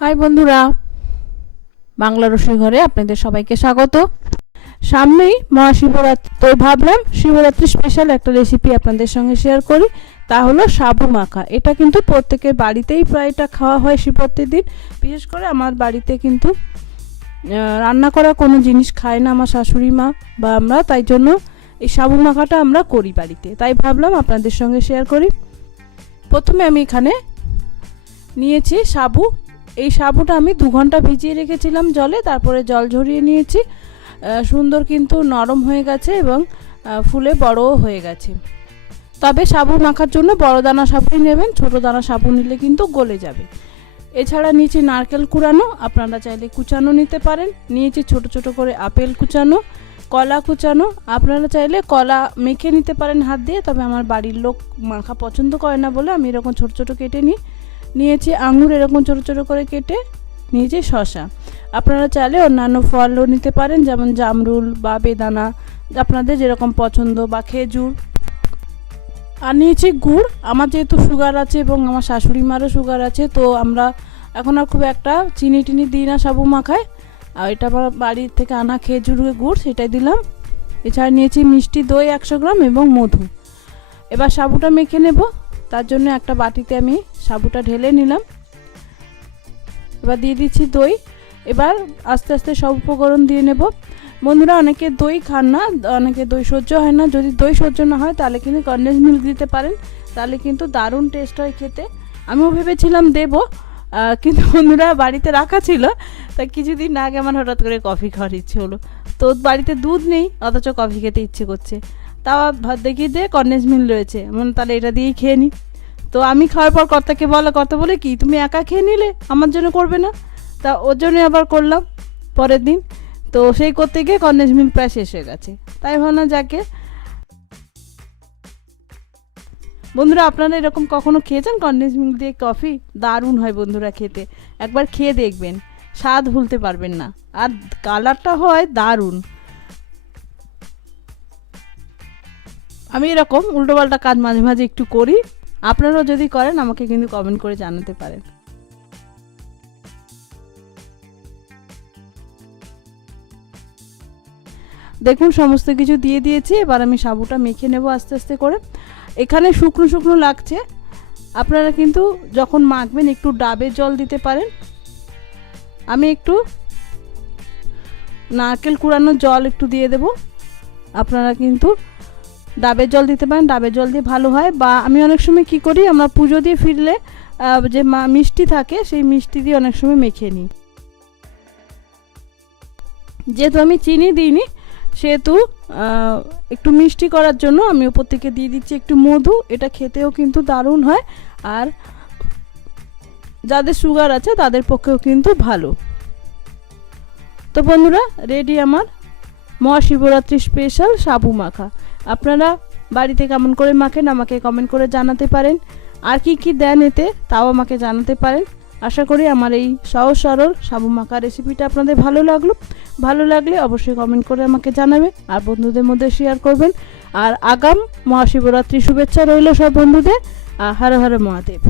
High বন্ধুরা, বাংলা রসোই ঘরে আপনাদের সবাইকে স্বাগত। সামনেই মহাশিবরাত্রি, তো ভাবলাম শিবরাত্রি স্পেশাল একটা রেসিপি আপনাদের সঙ্গে শেয়ার করি। তা হলো সাবু মাখা। এটা কিন্তু প্রত্যেকের বাড়িতেই প্রায় এটা খাওয়া হয় শিবরাত্রির দিন। বিশেষ করে আমার বাড়িতে কিন্তু রান্না করা কোনো জিনিস খায় না আমার শাশুড়ি মা বা আমরা, তাই জন্য এই সাবু মাখাটা আমরা করি বাড়িতে, তাই ভাবলাম আপনাদের সঙ্গে শেয়ার করি। প্রথমে আমি এখানে নিয়েছি সাবু। এই সাবুটা আমি 2 ঘন্টা ভিজিয়ে রেখেছিলাম জলে, তারপরে জল ঝরিয়ে নিয়েছি। সুন্দর কিন্তু নরম হয়ে গেছে এবং ফুলে বড়ও হয়ে গেছে। তবে সাবু মাখার জন্য বড় দানা সাবুই নেবেন, ছোট দানা সাবু নিলে কিন্তু গলে যাবে। এছাড়া নিয়েছি নারকেল কুড়ানো, আপনারা চাইলে কুচানো নিতে পারেন। নিয়েছি ছোট ছোট করে আপেল কুচানো, কলা কুচানো, আপনারা চাইলে কলা মেখে নিতে পারেন হাত দিয়ে, তবে আমার বাড়ির লোক মাখা পছন্দ করে না বলে আমি এরকম ছোট ছোট কেটে নিই। নিয়েছি আঙুর এরকম ছোট ছোট করে কেটে, নিয়েছি শসা। আপনারা চাইলে অন্যান্য ফলও নিতে পারেন, যেমন জামরুল বা বেদানা, আপনাদের যেরকম পছন্দ, বা খেজুর। আর নিয়েছি গুড়। আমার যেহেতু সুগার আছে এবং আমার শাশুড়ি মারও সুগার আছে, তো আমরা এখন আর খুব একটা চিনি টিনি দিই না সাবু মাখায়। আর এটা আমার বাড়ির থেকে আনা খেজুরের গুড়, সেটাই দিলাম। এছাড়া নিয়েছি মিষ্টি দই 100 গ্রাম এবং মধু। এবার সাবুটা মেখে নেব, তার জন্য একটা বাটিতে আমি সাবুটা ঢেলে নিলাম। এবার দিয়ে দিচ্ছি দই। এবার আস্তে আস্তে সব উপকরণ দিয়ে নেব। বন্ধুরা, অনেকে দই খান না, অনেকে দই সহ্য হয় না। যদি দই সহ্য না হয় তাহলে কিন্তু কন্ডেন্স মিল্ক দিতে পারেন, তাহলে কিন্তু দারুণ টেস্ট হয় খেতে। আমিও ভেবেছিলাম দেবো, কিন্তু বন্ধুরা বাড়িতে রাখা ছিল, তাই কিছুদিন আগে আমার হঠাৎ করে কফি খাওয়ার ইচ্ছে হলো। তো বাড়িতে দুধ নেই, অথচ কফি খেতে ইচ্ছে করছে। তাও দেখি দিয়ে কন্ডেন্স মিল্ক রয়েছে, তাহলে এটা দিয়েই খেয়ে নিই। তো আমি খাওয়ার পর কর্তাকে কর্তা বলে কি তুমি একা খেয়ে নিলে, আমার জন্য করবে না? তা ওর জন্য আবার করলাম পরের দিন। তো সেই করতে গিয়ে কন্ডেন্স মিল্ক প্রায় শেষ হয়ে গেছে, তাই ভাবলাম যাকে। বন্ধুরা, আপনারা এরকম কখনো খেয়েছেন কন্ডেন্স মিল্ক দিয়ে কফি? দারুণ হয় বন্ধুরা খেতে, একবার খেয়ে দেখবেন, স্বাদ ভুলতে পারবেন না। আর কালারটা হয় দারুণ। আমি এরকম উল্টোপাল্টা কাজ মাঝে মাঝে একটু করি, আপনারাও যদি করেন আমাকে কিন্তু কমেন্ট করে জানাতে পারেন। দেখুন সমস্ত কিছু দিয়ে দিয়েছি। এবার আমি সাবুটা মেখে নেব আস্তে আস্তে করে। এখানে শুকনো শুকনো লাগছে, আপনারা কিন্তু যখন মাখবেন একটু ডাবের জল দিতে পারেন। আমি একটু নারকেল কুড়ানো জল একটু দিয়ে দেব, আপনারা কিন্তু ডাবের জল দিতে পারেন, ডাবের জল দিয়ে ভালো হয়। বা আমি অনেক সময় কি করি, আমরা পুজো দিয়ে ফিরলে যে মিষ্টি থাকে সেই মিষ্টি দিয়ে অনেক সময় মেখে নিই। যেহেতু আমি চিনি দিইনি, সেহেতু একটু মিষ্টি করার জন্য আমি উপর থেকে দিয়ে দিচ্ছি একটু মধু। এটা খেতেও কিন্তু দারুণ হয়, আর যাদের সুগার আছে তাদের পক্ষেও কিন্তু ভালো। তো বন্ধুরা, রেডি আমার মহাশিবরাত্রি স্পেশাল সাবু মাখা। আপনারা বাড়িতে কেমন করে মাখেন আমাকে কমেন্ট করে জানাতে পারেন। আর কি কি দেন এতে তাও আমাকে জানাতে পারেন। আশা করি আমার এই সহজ সরল সাবু মাখা রেসিপিটা আপনাদের ভালো লাগলো। ভালো লাগলে অবশ্যই কমেন্ট করে আমাকে জানাবেন, আর বন্ধুদের মধ্যে শেয়ার করবেন। আর আগাম মহাশিবরাত্রি শুভেচ্ছা রইল সব বন্ধুদের। হর হর মহাদেব।